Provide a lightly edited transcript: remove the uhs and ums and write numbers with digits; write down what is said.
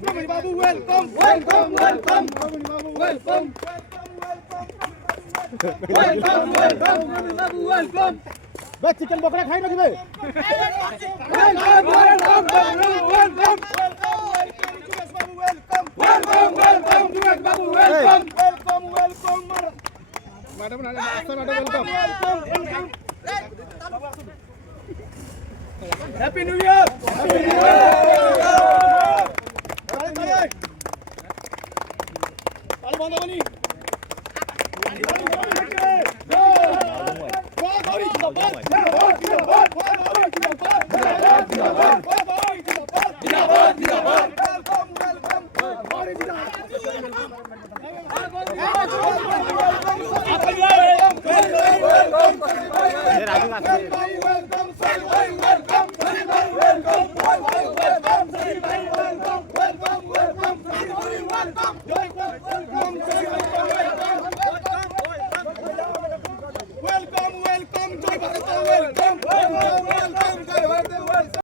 Jules Babu, welcome. Welcome, Pramani Babu, welcome. Welcome. बस chicken बकरा खाई ना दिबे Welcome. Madam welcome Happy New Year. Welcome, Joy Bharata, welcome.